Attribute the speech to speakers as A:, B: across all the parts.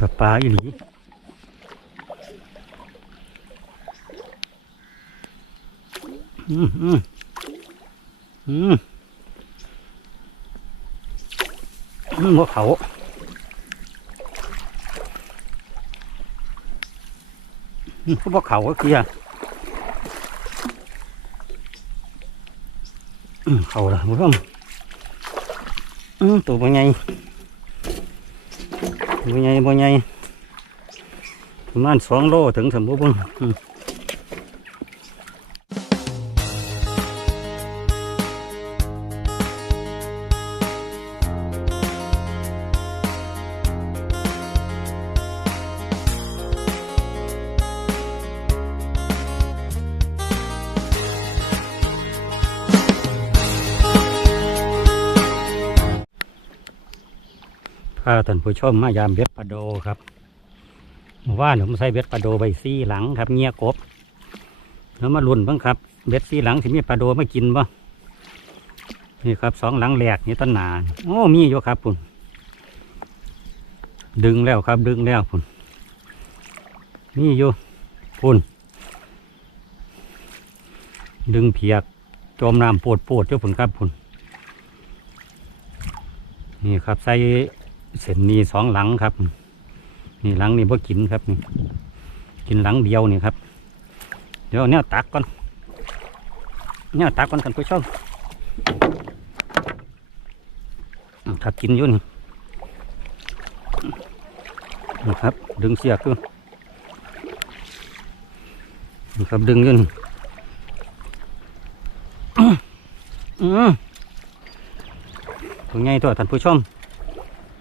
A: ปลาปลาอีหลีอืมอืมอืมอืมหัวเขาอืมหัวเขาก็คืออะเขาละคุณผู้ชมตัวบ่ใหญ่ บ่ใหญ่บ่ใหญ่ประมาณสองโลถึงสมบูรณ์ พาท่านผู้ชมมายามเบ็ดปลาโดครับว่าผมใส่เบ็ดปลาโดใบซี่หลังครับเงียกบแล้วมาลุ่นบ้างครับเบ็ดซี่หลังสิมีปลาโดไมากินบ่นี่ครับสองหลังแหลกนี่ต้นหนาโอ้มีอยู่ครับพุ่นดึงแล้วครับดึงแล้วพุ่นมีอยู่พุ่นดึงเพียกจมน้ำปวดปวดเจ้าพุ่นครับพุ่นนี่ครับใส่ เส้นนี้สองหลังครับ นี่หลังนี่พ่กินครับนี่กินหลังเดียวนี่ครับ เดี๋ยวเนี่ยตักก่อนเนี่ยตักก่อนท่านผู้ชมถ้ากินอยู่นี่นี่ครับ ดึงเสียกอยู่นี่ครับดึงอยู่นี่อืออือตัวใหญ่ตัวท่านผู้ชม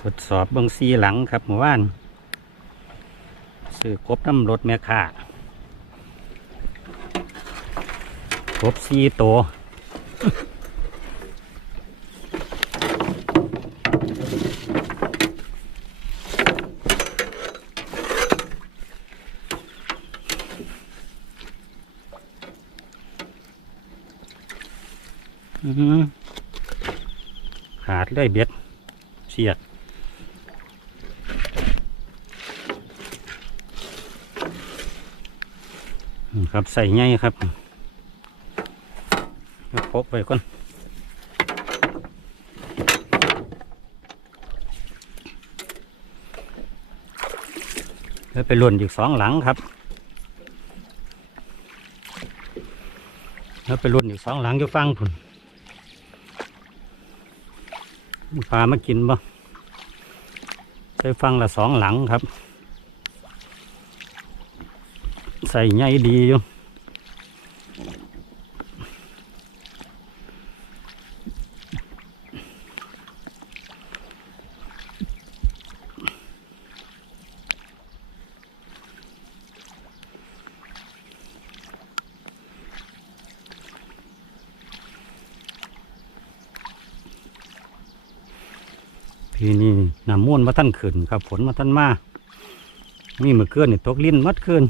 A: ท่านผู้ชมใช้เส้นละสองหลังทดสอบเบางซีหลังครับเมื่อวานซื้อกบน้ำรถแม่ค่ากบซีโตวอื้อหือขาดเลยเบ็ดเสียด อืม ครับใส่ไงครับพกไปก่อนแล้วไปหล่นอีกสองหลังครับ แล้วไปหล่นอีกสองหลังอยู่ฟังผุนพามากินบ่ใช้ฟังละสองหลังครับ ใส่ไงดีอยู่ทีนี้น้ำม่วนมาท่านขึ้นครับ ฝนมาท่านมานี่เมื่อคืนนี่ตกลิ้นมัดคืน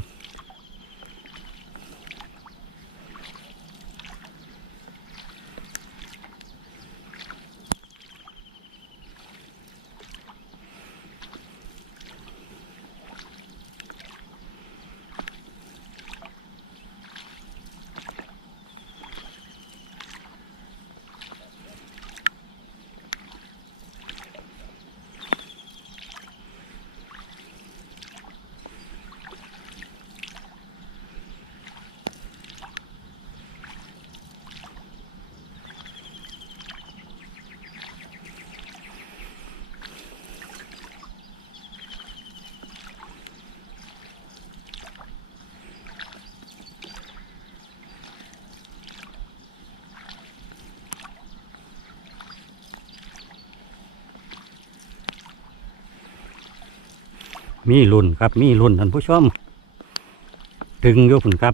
A: มีรุ่นครับ มีรุ่นท่านผู้ชมตึงอยู่พุ่นครับ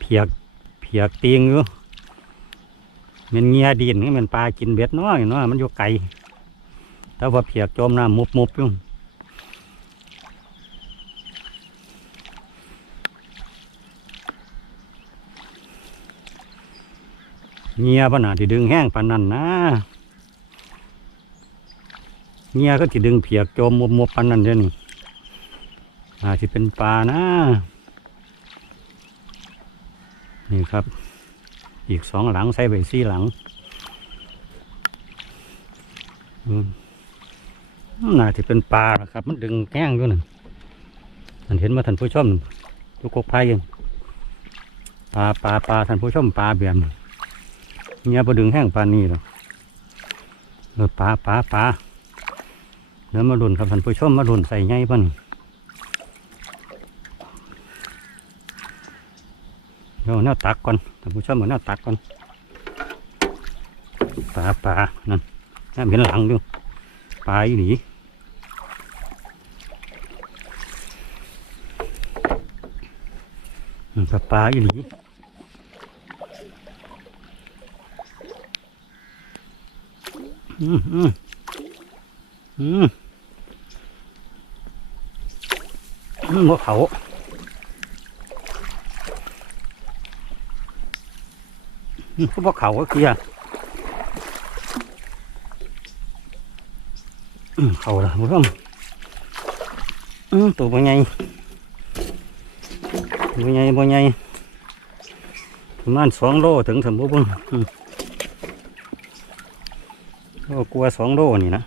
A: เพียกเพียกตีงอยู่มันเงียดินนี่มันปลากินเบ็ดน้อยเนาะมันอยู่ไกลแต่ว่าเพียกจมน้ำมุบมุบอยู่เงียปะน่ะที่ดึงแห้งปานนั้นนะ เงี้ยก็ที่ดึงเพียกจมมุบมุบๆปานนั้นเดี๋ยวนี้อาจจะเป็นปลานะ นี่ครับ อีกสองหลังใส่ไปสี่หลังอืมน่าจะเป็นปลาล่ะครับ มันดึงแก้งอยู่นั่นท่านเห็นว่าท่านผู้ชมทุกกกไผ่ยังปลาปลาปลาท่านผู้ชมปลาเบียมเนี่ยพอดึงแห้งปลานี่หรอกปลาปลาปลา เดี๋ยวมาดุนครับท่านผู้ชมมาดุนใส่ไงป่ะนี่เดี๋ยวเอาตักก่อนท่านผู้ชมเอาแนวตักก่อนปลาปลานั่นนั่นเห็นหลังอยู่ปลาอีหลีปลาปลาอีหลีอืมอืมอืมอื มหัวเขาเขาบอกเขาก็คือเขาละคุณผู้ชมตัวบ่ใหญ่บ่ใหญ่บ่ใหญ่ประมาณสองโลถึงสมบูรณ์ก็กลัวสองโลนี่นะ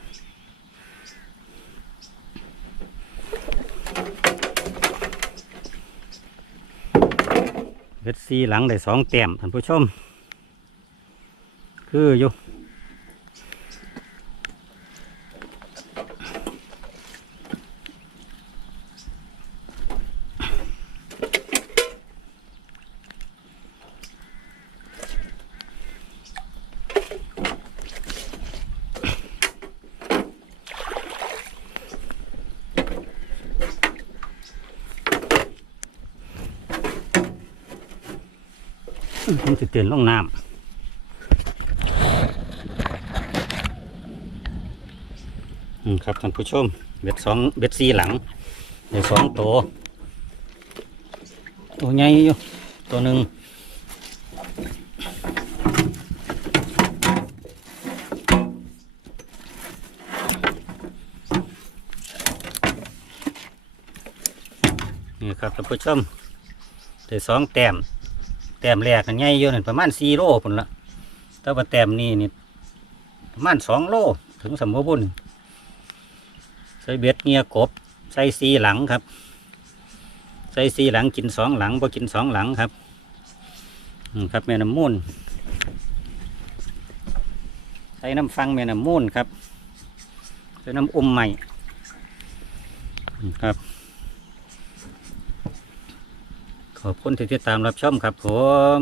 A: เวทซีหลังได้สองแต้มท่านผู้ชม คืออยู่ มันจะเตือนลงน้ำครับท่านผู้ชม เบ็ดสองเบ็ดสี่หลังในสองตัว ตัวใหญ่อยู่ตัวหนึ่งนี่ครับท่านผู้ชมได้สองแต้ม ต้มแรกกันใหญ่อยู่นั่นประมาณสี่โลพุ่นละแต่ว่าแต้มนี้นี่ประมาณสองโลถึงสมบูรณ์ใส่เบ็ดเงียกบใส่สีหลังครับ ใส่สีหลังกินสองหลังพอกินสองหลังครับครับแม่น้ำมูลใส่น้ำฟังแม่น้ำมูลครับใส่น้ำอมใหม่ครับ ขอบคุณที่ติดตามรับชมครับผม